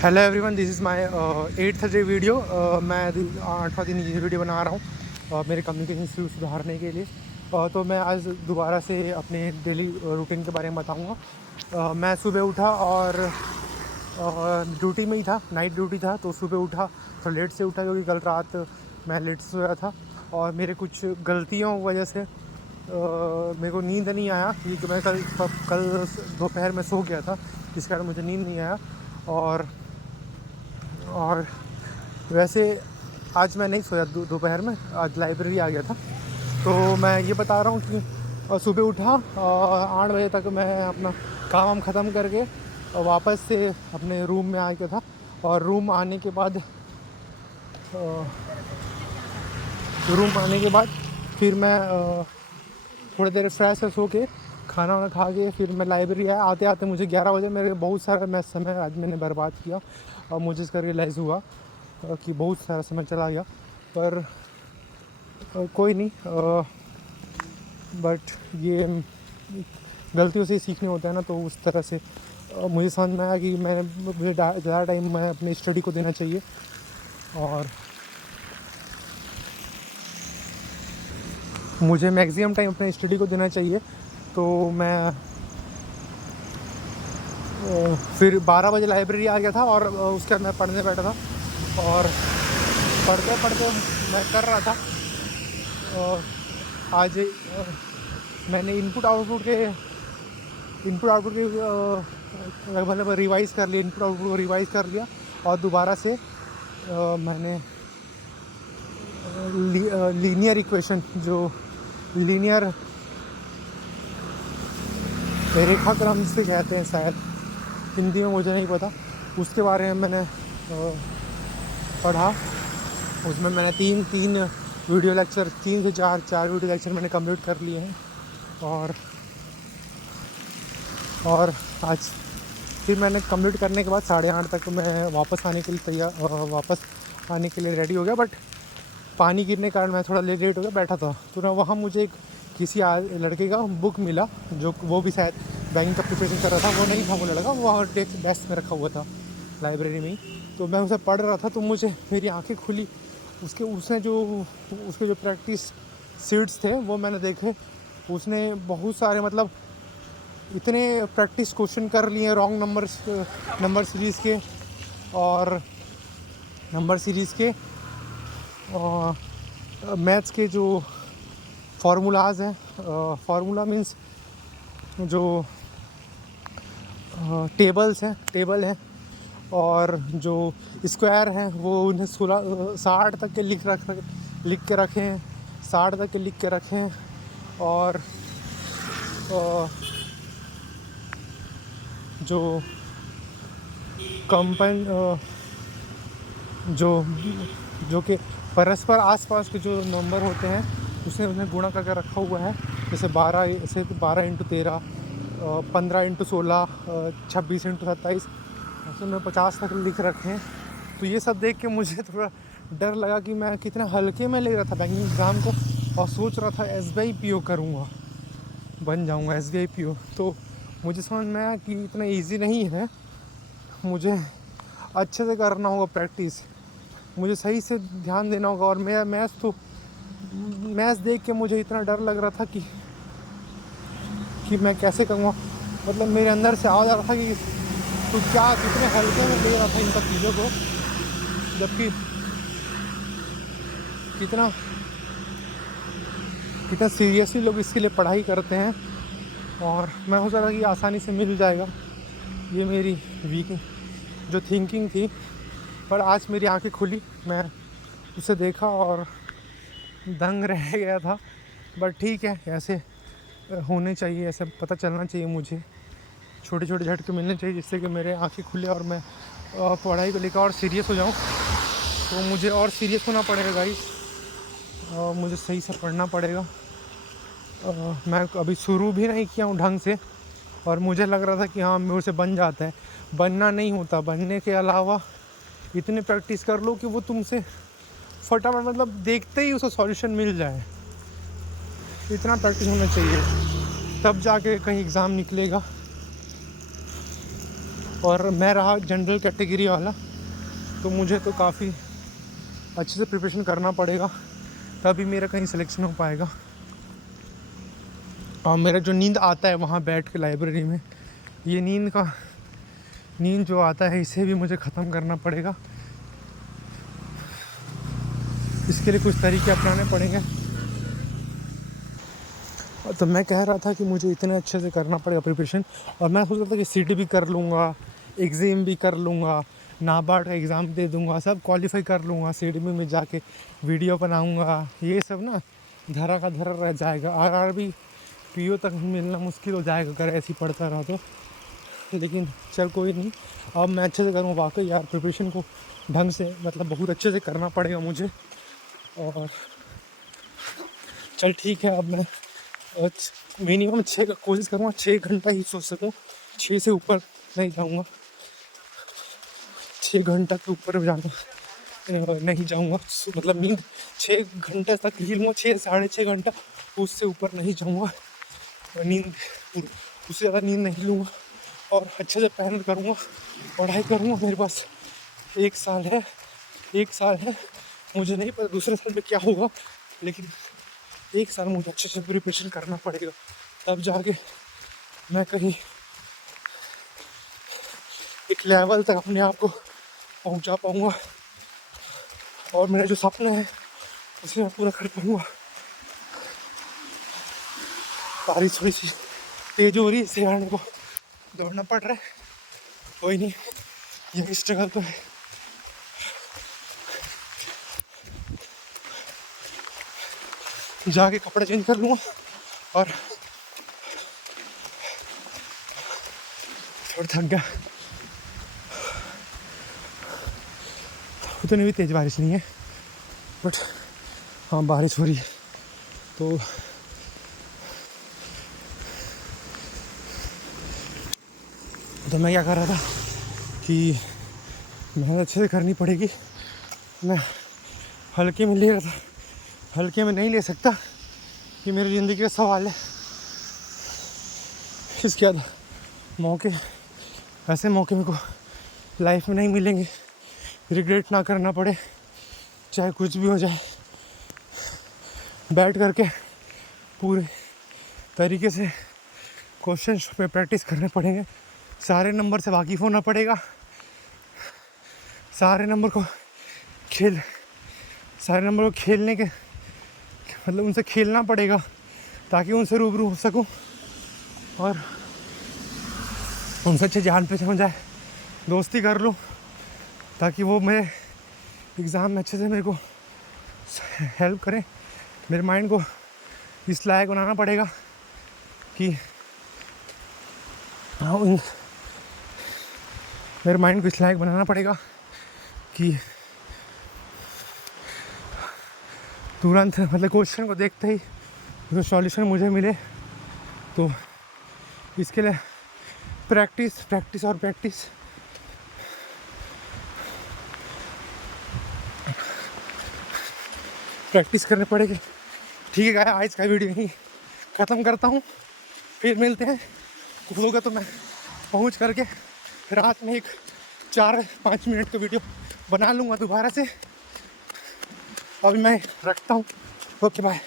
Hello everyone, this is my 8th day video. मैं 8वां दिन ये वीडियो बना रहा हूँ मेरे कम्युनिकेशन स्किल्स सुधारने के लिए। तो मैं आज दोबारा से अपने डेली रूटीन के बारे में बताऊँगा। मैं सुबह उठा और ड्यूटी में ही था, नाइट ड्यूटी था, तो सुबह उठा तो लेट से उठा क्योंकि कल रात मैं लेट से सोया था और मेरे कुछ गलतियों की वजह से मेरे को नींद नहीं आया क्योंकि मैं कल दोपहर में सो गया था, जिस कारण मुझे नींद नहीं आया। और वैसे आज मैं नहीं सोया दोपहर में, आज लाइब्रेरी आ गया था। तो मैं ये बता रहा हूँ कि सुबह उठा और 8 बजे तक मैं अपना काम ख़त्म करके वापस से अपने रूम में आ गया था। और रूम आने के बाद फिर मैं थोड़ी देर फ्रेश हो के खाना वाना खा के फिर मैं लाइब्रेरी आया। आते आते मुझे 11 बजे, मेरे बहुत सारा मैं समय आज मैंने बर्बाद किया और मुझे इसका रियलाइज़ हुआ कि बहुत सारा समय चला गया। पर कोई नहीं, बट ये गलतियों से सीखने होता है ना, तो उस तरह से मुझे समझ में आया कि मुझे ज़्यादा टाइम मैं अपनी स्टडी को देना चाहिए और मुझे मैक्सिमम टाइम अपने स्टडी को देना चाहिए। तो मैं फिर 12 बजे लाइब्रेरी आ गया था और उसके बाद मैं पढ़ने बैठा था और पढ़ते पढ़ते मैं कर रहा था। आज मैंने इनपुट आउटपुट के लगभग रिवाइज़ कर लिया, इनपुट आउटपुट को रिवाइज़ कर लिया और दोबारा से मैंने लीनियर इक्वेशन, जो लीनियर रेखाक्रम से कहते हैं शायद, हिंदी में मुझे नहीं पता, उसके बारे में मैंने पढ़ा। उसमें मैंने तीन वीडियो लेक्चर, 3 से 4 वीडियो लेक्चर मैंने कंप्लीट कर लिए हैं। और आज फिर मैंने कंप्लीट करने के बाद 8:30 तक मैं वापस आने के लिए रेडी हो गया। बट पानी गिरने के कारण मैं थोड़ा लेट हो गया, बैठा था। तो ना वहाँ मुझे किसी लड़के का बुक मिला, जो वो भी शायद बैंकिंग का प्रिपरेशन कर रहा था। वो नहीं था, मुझे लगा वहाँ डेस्क में रखा हुआ था लाइब्रेरी में ही। तो मैं उसे पढ़ रहा था तो मुझे मेरी आंखें खुली। उसके जो प्रैक्टिस सीट्स थे वो मैंने देखे। उसने बहुत सारे, मतलब इतने प्रैक्टिस क्वेश्चन कर लिए रॉन्ग नंबर सीरीज़ के और मैथ्स के जो फार्मूलाज हैं, फार्मूला मीन्स जो टेबल हैं और जो स्क्वायर हैं, वो उन्हें 60 तक के लिख के रखे हैं, 60 तक के लिख के रखें। और जो जो कि परस्पर आसपास के जो नंबर होते हैं उसने गुणा करके रखा हुआ है। जैसे 12 × 13, 15 × 16, 26 × 27, ऐसे में 50 तक लिख रखे हैं। तो ये सब देख के मुझे थोड़ा डर लगा कि मैं कितना हल्के में ले रहा था बैंकिंग एग्ज़ाम को और सोच रहा था SBI PO करूँगा, बन जाऊँगा SBI PO। तो मुझे समझ में आया कि इतना इजी नहीं है, मुझे अच्छे से करना होगा प्रैक्टिस, मुझे सही से ध्यान देना होगा। और मेरा मैथ्स देख के मुझे इतना डर लग रहा था कि मैं कैसे करूँगा। मतलब मेरे अंदर से आवाज़ आ रहा था कि तू कितने हल्के में ले रहा था इन सब चीज़ों को, जबकि कितना सीरियसली लोग इसके लिए पढ़ाई करते हैं। और मैं हो सकता कि आसानी से मिल जाएगा, ये मेरी जो थिंकिंग थी। पर आज मेरी आंखें खुली, मैं उसे देखा और दंग रह गया था। बट ठीक है, ऐसे होने चाहिए, ऐसे पता चलना चाहिए, मुझे छोटे छोटे झटके मिलने चाहिए जिससे कि मेरे आंखें खुले और मैं पढ़ाई को लेकर और सीरियस हो जाऊं। तो मुझे और सीरियस होना पड़ेगा गाइस, मुझे सही से पढ़ना पड़ेगा। मैं अभी शुरू भी नहीं किया हूँ ढंग से और मुझे लग रहा था कि हाँ मेरे से बन जाता है, बनना नहीं होता। बनने के अलावा इतनी प्रैक्टिस कर लो कि वो तुमसे फटाफट, मतलब देखते ही उसका सॉल्यूशन मिल जाए। इतना प्रैक्टिस होना चाहिए, तब जाके कहीं एग्ज़ाम निकलेगा। और मैं रहा जनरल कैटेगरी वाला, तो मुझे तो काफ़ी अच्छे से प्रिपरेशन करना पड़ेगा, तभी मेरा कहीं सिलेक्शन हो पाएगा। और मेरा जो नींद आता है वहाँ बैठ के लाइब्रेरी में, ये नींद जो आता है इसे भी मुझे ख़त्म करना पड़ेगा। इसके लिए कुछ तरीके अपनाने पड़ेंगे। तो मैं कह रहा था कि मुझे इतने अच्छे से करना पड़ेगा प्रिपरेशन, और मैं सोच रहा था कि सीटी भी कर लूँगा, एग्ज़ाम भी कर लूँगा, नाबार्ड का एग्ज़ाम दे दूँगा, सब क्वालिफाई कर लूँगा, सीडीमी में जाके वीडियो बनाऊँगा, ये सब ना धरा का धरा रह जाएगा। आरआरबी पीओ तक मिलना मुश्किल हो जाएगा अगर ऐसे ही पढ़ता रहा तो। लेकिन चल कोई नहीं, अब मैं अच्छे से करूँगा। वाकई यार प्रिपरेशन को ढंग से, मतलब बहुत अच्छे से करना पड़ेगा मुझे। और चल ठीक है, अब मैं मिनिमम 6 का कोशिश करूँगा, 6 घंटा ही सो सकूँ, 6 से ऊपर नहीं जाऊँगा, 6 घंटा के ऊपर जाना नहीं जाऊँगा। मतलब नींद 6 घंटे तक ही लूँगा, 6 साढ़े 6 घंटा, उससे ऊपर नहीं जाऊँगा नींद, उससे ज़्यादा नींद नहीं लूँगा। और अच्छे से मेहनत करूँगा, पढ़ाई करूँगा। मेरे पास 1 साल है, मुझे नहीं पता दूसरे साल में क्या होगा, लेकिन 1 साल मुझे अच्छे से प्रिपरेशन करना पड़ेगा, तब जाके मैं कहीं एक लेवल तक अपने आप को पहुंचा पाऊंगा, और मेरे जो सपने हैं उसे मैं पूरा कर पाऊंगा। बारिश थोड़ी सी तेज हो रही है, इससे आने को दौड़ना पड़ रहा है, कोई नहीं, यही स्ट्रगल तो है। जाके कपड़े चेंज कर लूँगा और थोड़ा थक गया। उतनी भी तेज़ बारिश नहीं है, बट हाँ बारिश हो रही है। तो मैं क्या कर रहा था कि मेहनत अच्छे से करनी पड़ेगी। मैं हल्के में ले रहा था, हल्के में नहीं ले सकता, कि मेरी ज़िंदगी का सवाल है। इसके बाद ऐसे मौके मेरे को लाइफ में नहीं मिलेंगे, रिग्रेट ना करना पड़े, चाहे कुछ भी हो जाए। बैठ करके पूरे तरीके से क्वेश्चन पे प्रैक्टिस करने पड़ेंगे, सारे नंबर से वाकिफ़ होना पड़ेगा, सारे नंबर को खेलने के मतलब उनसे खेलना पड़ेगा, ताकि उनसे रूबरू हो सकूं और उनसे अच्छे जान पहचान जाए, दोस्ती कर लूं, ताकि वो मेरे एग्ज़ाम में अच्छे से मेरे को हेल्प करें। मेरे माइंड को इस लायक बनाना पड़ेगा कि मेरे माइंड को इस लायक बनाना पड़ेगा कि तुरंत मतलब क्वेश्चन को देखते ही जो सॉल्यूशन मुझे मिले। तो इसके लिए प्रैक्टिस और प्रैक्टिस करने पड़ेगी। ठीक है गाइस, आज का वीडियो यहीं ख़त्म करता हूँ, फिर मिलते हैं। होगा तो मैं पहुँच करके रात में एक 4-5 मिनट का वीडियो बना लूँगा दोबारा से। अभी मैं रखता हूँ, ओके बाय।